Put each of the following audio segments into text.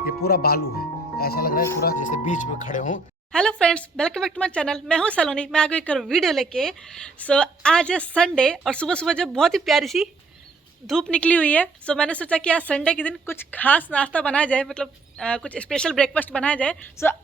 ये पूरा बालू है, ऐसा लग रहा है पूरा जैसे बीच में खड़े हों। Hello friends, welcome back to my channel. मैं हूं सलोनी। मैं आ गई एक वीडियो लेके। आज है संडे और सुबह सुबह जो बहुत ही प्यारी सी धूप निकली हुई है। मैंने सोचा कि आज संडे के दिन कुछ खास नाश्ता बनाया जाए, मतलब कुछ स्पेशल ब्रेकफास्ट बनाया जाए।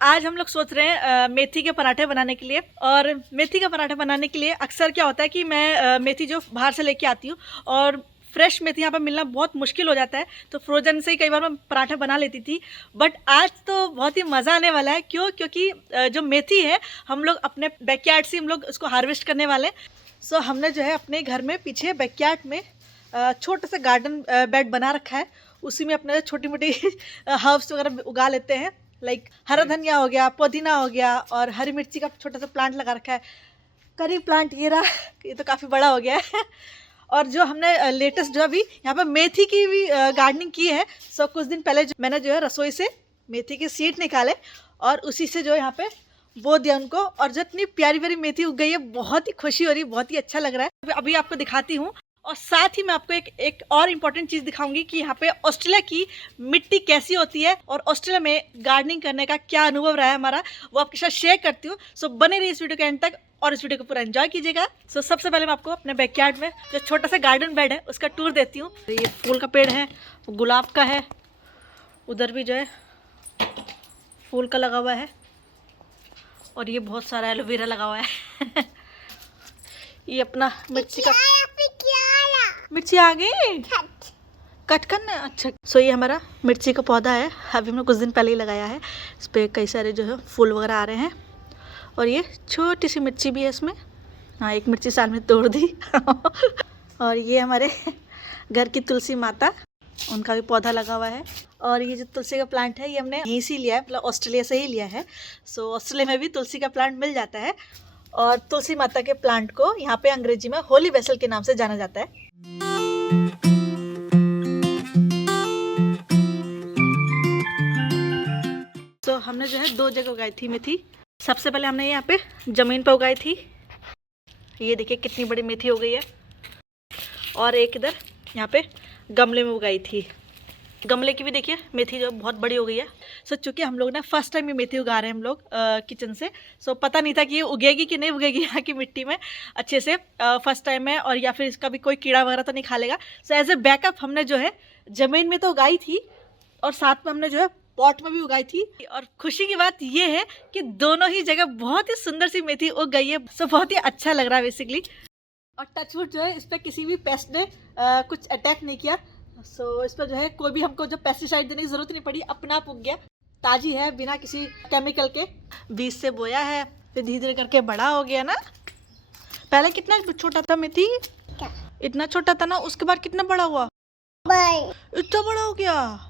आज हम लोग सोच रहे हैं मेथी के पराठे बनाने के लिए। और मेथी के पराठे बनाने के लिए अक्सर क्या होता है कि मैं मेथी जो बाहर से लेके आती हूँ और फ्रेश मेथी यहाँ पर मिलना बहुत मुश्किल हो जाता है, तो फ्रोजन से ही कई बार मैं पराठे बना लेती थी। बट आज तो बहुत ही मज़ा आने वाला है। क्योंकि जो मेथी है हम लोग अपने बैकयार्ड से हम लोग उसको हार्वेस्ट करने वाले हैं। हमने जो है अपने घर में पीछे बैकयार्ड में छोटा सा गार्डन बेड बना रखा है। उसी में अपने छोटी मोटी हर्ब्स वगैरह उगा लेते हैं। लाइक हरा धनिया हो गया, पुदीना हो गया, और हरी मिर्ची का छोटा सा प्लांट लगा रखा है। करी प्लांट ये रहा, ये तो काफ़ी बड़ा हो गया है। और जो हमने लेटेस्ट जो अभी यहाँ पर मेथी की भी गार्डनिंग की है। कुछ दिन पहले मैंने जो है रसोई से मेथी के सीड निकाले और उसी से जो यहाँ पे बो दिया उनको। और जो इतनी प्यारी प्यारी मेथी उग गई है, बहुत ही खुशी हो रही है, बहुत ही अच्छा लग रहा है। अभी आपको दिखाती हूँ। और साथ ही मैं आपको एक और इम्पॉर्टेंट चीज़ दिखाऊंगी कि यहाँ पे ऑस्ट्रेलिया की मिट्टी कैसी होती है और ऑस्ट्रेलिया में गार्डनिंग करने का क्या अनुभव रहा है हमारा, वो आपके साथ शेयर करती हूँ। बने रहिए इस वीडियो के एंड तक और इस वीडियो को पूरा एंजॉय कीजिएगा। सबसे पहले मैं आपको अपने बैकयार्ड में जो छोटा सा गार्डन बेड है उसका टूर देती हूँ। ये फूल का पेड़ है, गुलाब का है, उधर भी जो है फूल का लगा हुआ है, और ये बहुत सारा एलोवेरा लगा हुआ है। ये अपना मिर्ची आ गई कट करना। अच्छा, ये हमारा मिर्ची का पौधा है। अभी हमने कुछ दिन पहले ही लगाया है। इस पर कई सारे जो है फूल वगैरह आ रहे हैं। और ये छोटी सी मिर्ची भी है इसमें। हाँ, एक मिर्ची साल में तोड़ दी। और ये हमारे घर की तुलसी माता, उनका भी पौधा लगा हुआ है। और ये जो तुलसी का प्लांट है ये हमने यहीं से लिया है, मतलब ऑस्ट्रेलिया से ही लिया है। ऑस्ट्रेलिया में भी तुलसी का प्लांट मिल जाता है। और तुलसी माता के प्लांट को यहाँ पे अंग्रेजी में होली वेसल के नाम से जाना जाता है। हमने जो है 2 जगह उगाई थी मेथी। सबसे पहले हमने यहाँ पे ज़मीन पे उगाई थी। ये देखिए कितनी बड़ी मेथी हो गई है। और एक इधर यहाँ पे गमले में उगाई थी। गमले की भी देखिए मेथी जो बहुत बड़ी हो गई है। चूँकि हम लोग ना फर्स्ट टाइम ये मेथी उगा रहे हैं हम लोग किचन से। पता नहीं था कि ये उगेगी कि नहीं उगेगी यहाँ की मिट्टी में अच्छे से। फर्स्ट टाइम है, और या फिर इसका भी कोई कीड़ा वगैरह तो नहीं खा लेगा। एज ए बैकअप हमने जो है ज़मीन में तो उगाई थी और साथ में हमने जो है पॉट में भी उगाई थी। और खुशी की बात ये है कि दोनों ही जगह बहुत ही सुंदर सी मेथी उग गई है। बहुत ही अच्छा लग रहा है बेसिकली। और टचवुड जो है इस पर किसी भी पेस्ट ने कुछ अटैक नहीं किया। इस पर जो है कोई भी हमको जो पेस्टिसाइड देने की ज़रूरत नहीं पड़ी, अपना आप उग गया। ताज़ी है, बिना किसी केमिकल के। बीज से बोया है, फिर धीरे धीरे करके बड़ा हो गया ना। पहले कितना छोटा था मेथी, इतना छोटा था ना, उसके बाद कितना बड़ा हुआ, इतना बड़ा हो गया।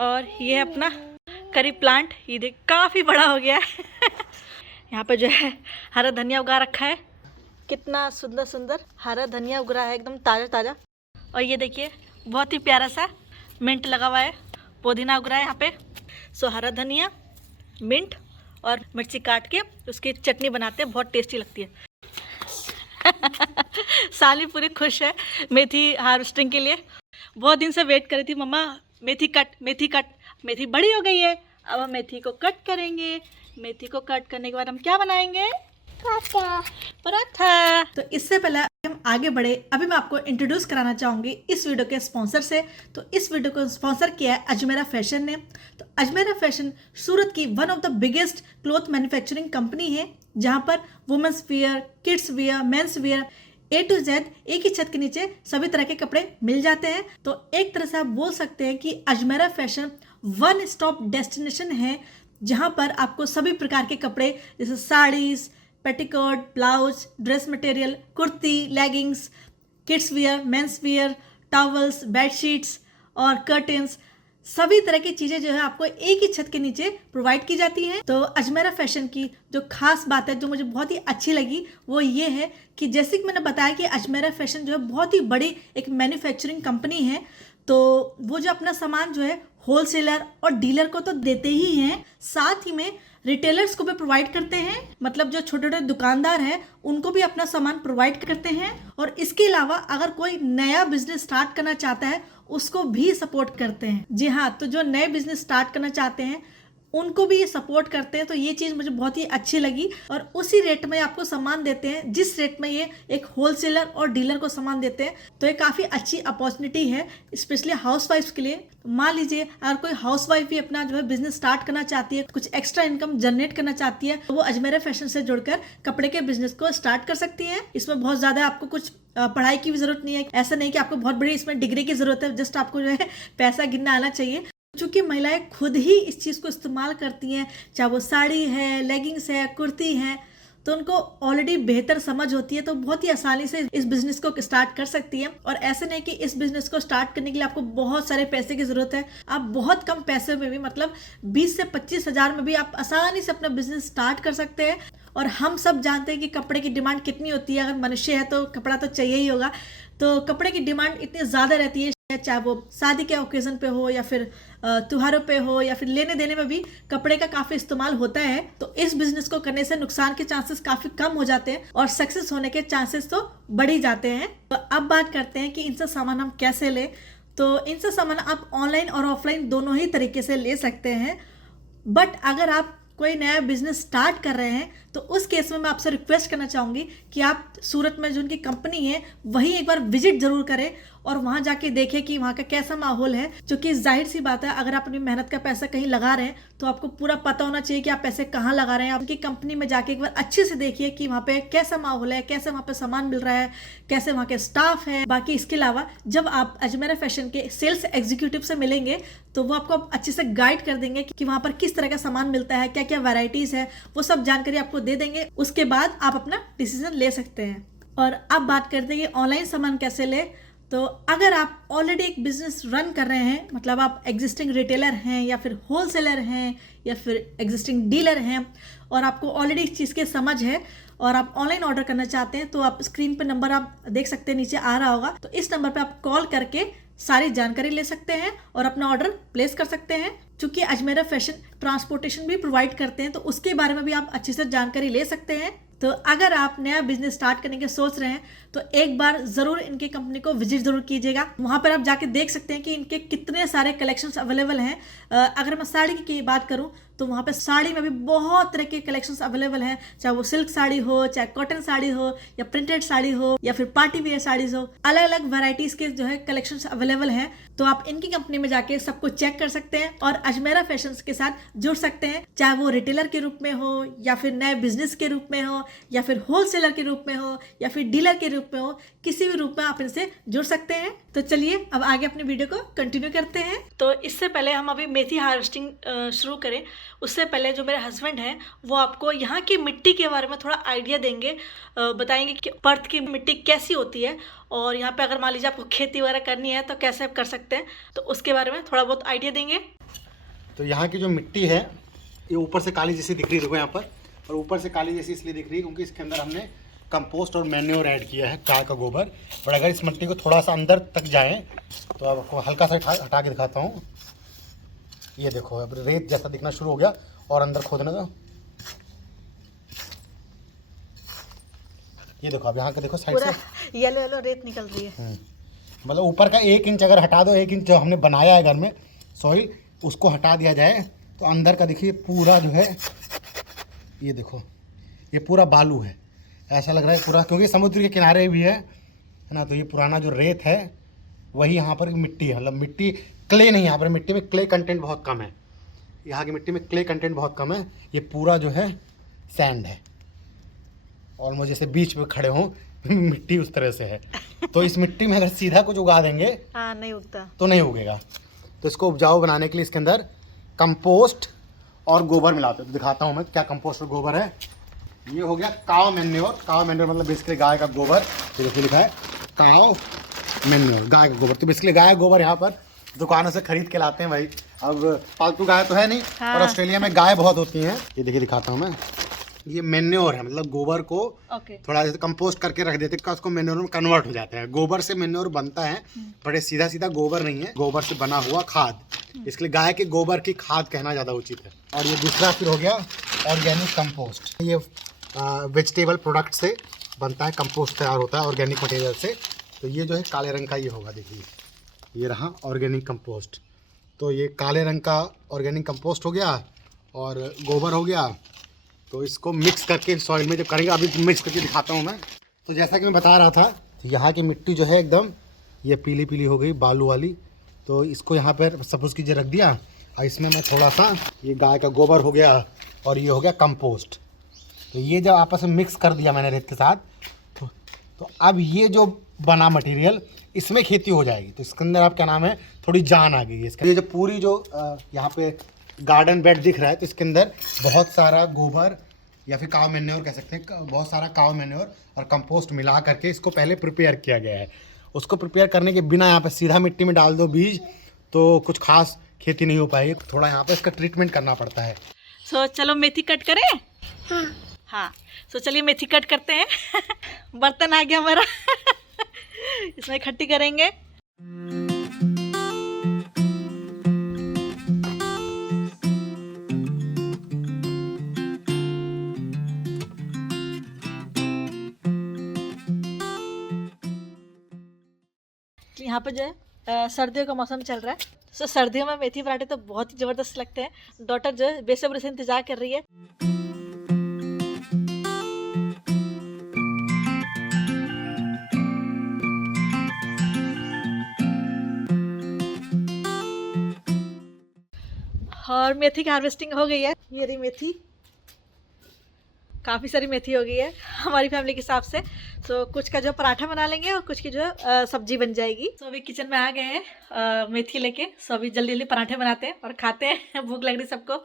और ये है अपना करी प्लांट, ये देख काफ़ी बड़ा हो गया है। यहाँ पे जो है हरा धनिया उगा रखा है। कितना सुंदर सुंदर हरा धनिया उग रहा है, एकदम ताज़ा ताज़ा। और ये देखिए बहुत ही प्यारा सा मिंट लगा हुआ है, पुदीना उग रहा है यहाँ पे। हरा धनिया, मिंट और मिर्ची काट के उसकी चटनी बनाते हैं, बहुत टेस्टी लगती है। साली पूरी खुश है मेथी हार्वेस्टिंग के लिए। बहुत दिन से वेट करी थी, मम्मा मेथी कट, मेथी कट। मेथी बड़ी हो गई है, अब हम मेथी को कट करेंगे। मेथी को कट करने के बाद हम क्या बनाएंगे, पराठा। तो इससे पहले हम आगे बढ़े, अभी मैं आपको इंट्रोड्यूस कराना चाहूँगी इस वीडियो के स्पॉन्सर से। तो इस वीडियो को स्पॉन्सर किया है अजमेरा फैशन ने। तो अजमेरा फैशन सूरत की one of the biggest cloth manufacturing company है, जहाँ पर women's wear, kids wear, men's wear, A to Z एक ही छत के नीचे सभी तरह के कपड़े मिल जाते हैं। तो एक तरह से आप बोल सकते हैं कि Ajmera fashion one stop destination है, जहाँ पर आपको सभी प्रकार के कपड़े जैसे saris, petticoat, blouse, dress material, kurti, leggings, kids wear, men's wear, towels, bedsheets और कर्टेंस, सभी तरह की चीज़ें जो है आपको एक ही छत के नीचे प्रोवाइड की जाती हैं। तो अजमेरा फैशन की जो खास बात है, जो मुझे बहुत ही अच्छी लगी, वो ये है कि जैसे कि मैंने बताया कि अजमेरा फैशन जो है बहुत ही बड़ी एक मैन्युफैक्चरिंग कंपनी है। तो वो जो अपना सामान जो है होलसेलर और डीलर को तो देते ही हैं, साथ ही में रिटेलर्स को भी प्रोवाइड करते हैं। मतलब जो छोटे छोटे दुकानदार हैं उनको भी अपना सामान प्रोवाइड करते हैं। और इसके अलावा अगर कोई नया बिजनेस स्टार्ट करना चाहता है उसको भी सपोर्ट करते हैं। जी हाँ, तो जो नए बिजनेस स्टार्ट करना चाहते हैं उनको भी ये सपोर्ट करते हैं। तो ये चीज़ मुझे बहुत ही अच्छी लगी और उसी रेट में आपको सामान देते हैं जिस रेट में ये एक होलसेलर और डीलर को सामान देते हैं। तो ये काफ़ी अच्छी अपॉर्चुनिटी है स्पेशली हाउसवाइफ्स के लिए। मान लीजिए अगर कोई हाउसवाइफ भी अपना जो है बिजनेस स्टार्ट करना चाहती है, कुछ एक्स्ट्रा इनकम जनरेट करना चाहती है, तो वो अजमेरा फैशन से जुड़कर कपड़े के बिजनेस को स्टार्ट कर सकती है। इसमें बहुत ज़्यादा आपको कुछ पढ़ाई की भी जरूरत नहीं है। ऐसा नहीं कि आपको बहुत बड़ी इसमें डिग्री की जरूरत है, जस्ट आपको जो है पैसा गिनना आना चाहिए। चूंकि महिलाएं खुद ही इस चीज़ को इस्तेमाल करती हैं, चाहे वो साड़ी है, लेगिंग्स है, कुर्ती है, तो उनको ऑलरेडी बेहतर समझ होती है, तो बहुत ही आसानी से इस बिजनेस को स्टार्ट कर सकती है। और ऐसे नहीं कि इस बिजनेस को स्टार्ट करने के लिए आपको बहुत सारे पैसे की जरूरत है। आप बहुत कम पैसे में भी, मतलब 20 से 25 हज़ार में भी आप आसानी से अपना बिजनेस स्टार्ट कर सकते हैं। और हम सब जानते हैं कि कपड़े की डिमांड कितनी होती है। अगर मनुष्य है तो कपड़ा तो चाहिए ही होगा। तो कपड़े की डिमांड इतनी ज़्यादा रहती है, चाहे वो शादी के ओकेजन पे हो या फिर त्योहारों पे हो या फिर लेने देने में भी कपड़े का काफ़ी इस्तेमाल होता है। तो इस बिजनेस को करने से नुकसान के चांसेस काफ़ी कम हो जाते हैं और सक्सेस होने के चांसेस तो बढ़ ही जाते हैं। तो अब बात करते हैं कि इनसे सामान हम कैसे लें। तो इनसे सामान आप ऑनलाइन और ऑफलाइन दोनों ही तरीके से ले सकते हैं। बट अगर आप कोई नया बिजनेस स्टार्ट कर रहे हैं तो उस केस में मैं आपसे रिक्वेस्ट करना चाहूँगी कि आप सूरत में जो उनकी कंपनी है वहीं एक बार विजिट जरूर करें और वहाँ जाके देखें कि वहाँ का कैसा माहौल है। क्योंकि जाहिर सी बात है, अगर आप अपनी मेहनत का पैसा कहीं लगा रहे हैं तो आपको पूरा पता होना चाहिए कि आप पैसे कहाँ लगा रहे हैं। आप उनकी कंपनी में जाके एक बार अच्छे से देखिए कि वहाँ पे कैसा माहौल है, कैसे वहाँ पे सामान मिल रहा है, कैसे वहाँ के स्टाफ है। बाकी इसके अलावा जब आप अजमेरा फैशन के सेल्स एग्जीक्यूटिव से मिलेंगे तो वो आपको अच्छे से गाइड कर देंगे कि वहाँ पर किस तरह का सामान मिलता है, क्या क्या वैरायटीज़ है, वो सब जानकारी आपको दे देंगे। उसके बाद आप अपना डिसीजन ले सकते हैं। और अब बात करते हैं कि ऑनलाइन सामान कैसे ले। तो अगर आप ऑलरेडी एक बिजनेस रन कर रहे हैं, मतलब आप एग्जिस्टिंग रिटेलर हैं या फिर होलसेलर हैं या फिर एग्जिस्टिंग डीलर हैं और आपको ऑलरेडी इस चीज़ की समझ है और आप ऑनलाइन ऑर्डर करना चाहते हैं, तो आप स्क्रीन पर नंबर आप देख सकते हैं, नीचे आ रहा होगा। तो इस नंबर पर आप कॉल करके सारी जानकारी ले सकते हैं और अपना ऑर्डर प्लेस कर सकते हैं। चूंकि अजमेरा फैशन ट्रांसपोर्टेशन भी प्रोवाइड करते हैं तो उसके बारे में भी आप अच्छे से जानकारी ले सकते हैं। तो अगर आप नया बिजनेस स्टार्ट करने के सोच रहे हैं तो एक बार ज़रूर इनकी कंपनी को विजिट ज़रूर कीजिएगा। वहाँ पर आप जाके देख सकते हैं कि इनके कितने सारे कलेक्शंस अवेलेबल हैं। अगर मैं साड़ी की बात करूँ तो वहाँ पे साड़ी में भी बहुत तरह के कलेक्शंस अवेलेबल हैं, चाहे वो सिल्क साड़ी हो, चाहे कॉटन साड़ी हो या प्रिंटेड साड़ी हो या फिर पार्टी वेयर साड़ीज हो, अलग अलग वैरायटीज़ के जो है कलेक्शंस अवेलेबल हैं। तो आप इनकी कंपनी में जाके सबको चेक कर सकते हैं और अजमेरा फैशंस के साथ जुड़ सकते हैं, चाहे वो रिटेलर के रूप में हो या फिर नए बिजनेस के रूप में हो या फिर होलसेलर के रूप में हो या फिर डीलर के रूप में हो, किसी भी रूप में आप इनसे जुड़ सकते हैं। तो चलिए अब आगे अपनी वीडियो को कंटिन्यू करते हैं। तो इससे पहले हम अभी मेथी हार्वेस्टिंग शुरू करें, उससे पहले जो मेरे हस्बैंड हैं वो आपको यहाँ की मिट्टी के बारे में थोड़ा आइडिया देंगे, बताएंगे कि पर्थ की मिट्टी कैसी होती है और यहाँ पे अगर मान लीजिए आपको खेती वगैरह करनी है तो कैसे आप कर सकते हैं, तो उसके बारे में थोड़ा बहुत आइडिया देंगे। तो यहाँ की जो मिट्टी है ये ऊपर से काली जैसी दिख रही है, देखो यहाँ पर, और ऊपर से काली जैसी इसलिए दिख रही है क्योंकि इसके अंदर हमने कंपोस्ट और मैन्योर ऐड किया है, गाय का गोबर। और अगर इस मिट्टी को थोड़ा सा अंदर तक जाएं तो आपको हल्का सा हटा के दिखाता हूँ। ये देखो अब रेत जैसा दिखना शुरू हो गया और अंदर खोदने दो। ये देखो अब यहाँ का देखो साइड से येलो येलो रेत निकल रही है। मतलब ऊपर का 1 इंच अगर हटा दो, 1 इंच जो हमने बनाया है घर में सॉइल, उसको हटा दिया जाए तो अंदर का देखिए पूरा जो है, ये देखो ये पूरा बालू है, ऐसा लग रहा है पूरा, क्योंकि समुद्र के किनारे भी है ना। तो ये पुराना जो रेत है वही यहाँ पर मिट्टी है, मतलब मिट्टी क्ले नहीं, यहाँ पर मिट्टी में क्ले कंटेंट बहुत कम है, यहाँ की मिट्टी में क्ले कंटेंट बहुत कम है। ये पूरा जो है सैंड है, ऑलमोस्ट जैसे बीच पे खड़े हों मिट्टी उस तरह से है। तो इस मिट्टी में अगर सीधा कुछ उगा देंगे नहीं उगता, तो नहीं उगेगा। तो इसको उपजाऊ बनाने के लिए इसके अंदर कंपोस्ट और गोबर मिलाते हैं। तो दिखाता हूँ मैं क्या कंपोस्ट और गोबर है। ये हो गया काव मैन्योर। काव मैन्योर मतलब बेसिकली गाय का गोबर, तो देखिए लिखा है काव मैन्योर, गाय का गोबर। तो बेसिकली गाय का गोबर यहाँ पर दुकानों से खरीद के लाते हैं भाई। अब पालतू गाय तो है नहीं, और ऑस्ट्रेलिया में गाय बहुत होती हैं। ये देखिए दिखाता हूँ मैं, ये मैन्योर है, मतलब गोबर को थोड़ा जैसे कंपोस्ट करके रख देते हैं, उसको मैन्योर में कन्वर्ट हो जाता है। गोबर से मैन्योर बनता है, बड़े सीधा सीधा गोबर नहीं है, गोबर से बना हुआ खाद, इसलिए गाय के गोबर की खाद कहना ज़्यादा उचित है। और ये दूसरा फिर हो गया ऑर्गेनिक कंपोस्ट। ये वेजिटेबल प्रोडक्ट से बनता है, कंपोस्ट तैयार होता है ऑर्गेनिक मटेरियल से। तो ये जो है काले रंग का ये होगा, देखिए ये रहा ऑर्गेनिक कंपोस्ट। तो ये काले रंग का ऑर्गेनिक कंपोस्ट हो गया और गोबर हो गया। तो इसको मिक्स करके सॉइल में जो करेंगे, अभी मिक्स करके दिखाता हूँ मैं। तो जैसा कि मैं बता रहा था, तो यहाँ की मिट्टी जो है एकदम ये पीली पीली हो गई, बालू वाली। तो इसको यहाँ पर सपोज कीजिए रख दिया, और इसमें मैं थोड़ा सा ये गाय का गोबर हो गया और ये हो गया कंपोस्ट। तो ये जब आपस में मिक्स कर दिया मैंने रेत के साथ, तो अब ये जो बना मटेरियल इसमें खेती हो जाएगी। तो इसके अंदर आप क्या नाम है, थोड़ी जान आ गई है इसका। ये जो पूरी जो यहाँ पे गार्डन बेड दिख रहा है, तो इसके अंदर बहुत सारा गोबर या फिर काव मैन्योर कह सकते हैं, बहुत सारा काव मैन्योर और कंपोस्ट मिला करके इसको पहले प्रिपेयर किया गया है। उसको प्रिपेयर करने के बिना यहाँ पे सीधा मिट्टी में डाल दो बीज, तो कुछ खास खेती नहीं हो पाएगी। थोड़ा यहाँ पे इसका ट्रीटमेंट करना पड़ता है। सो चलो मेथी कट करें। हाँ सो चलिए मेथी कट करते हैं। बर्तन आ गया हमारा। इसमें इकट्ठी करेंगे। यहाँ पे जो है सर्दियों का मौसम चल रहा है। सो सर्दियों में मेथी पराठे तो बहुत ही ज़बरदस्त लगते हैं। डॉटर जो है बेसब्री से इंतज़ार कर रही है। और मेथी की हार्वेस्टिंग हो गई है। ये रही मेथी, काफ़ी सारी मेथी हो गई है हमारी फैमिली के हिसाब से। सो कुछ का जो पराठा बना लेंगे और कुछ की जो सब्जी बन जाएगी। सो अभी किचन में आ गए हैं मेथी लेके। सो अभी जल्दी जल्दी पराठे बनाते हैं और खाते हैं। भूख लग रही सबको।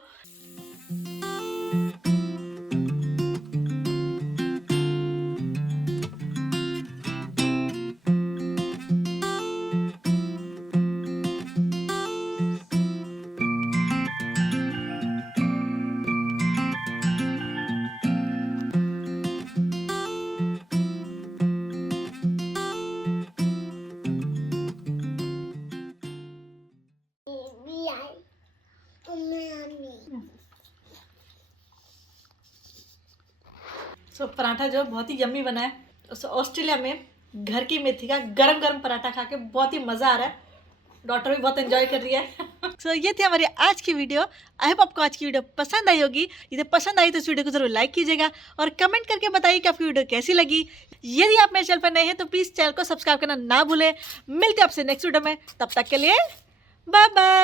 सो पराठा जो बहुत ही यम्मी बना है। सो ऑस्ट्रेलिया में घर की मेथी का गरम गरम पराठा खा के बहुत ही मज़ा आ रहा है। डॉटर भी बहुत एंजॉय कर रही है। सो ये थी हमारी आज की वीडियो। आई होप आपको आज की वीडियो पसंद आई होगी। यदि पसंद आई तो इस वीडियो को जरूर लाइक कीजिएगा और कमेंट करके बताइए कि आपकी वीडियो कैसी लगी। यदि आप मेरे चैनल पर नए हैं तो प्लीज़ चैनल को सब्सक्राइब करना ना भूलें। मिलते हैं आपसे नेक्स्ट वीडियो में, तब तक के लिए बाय बाय।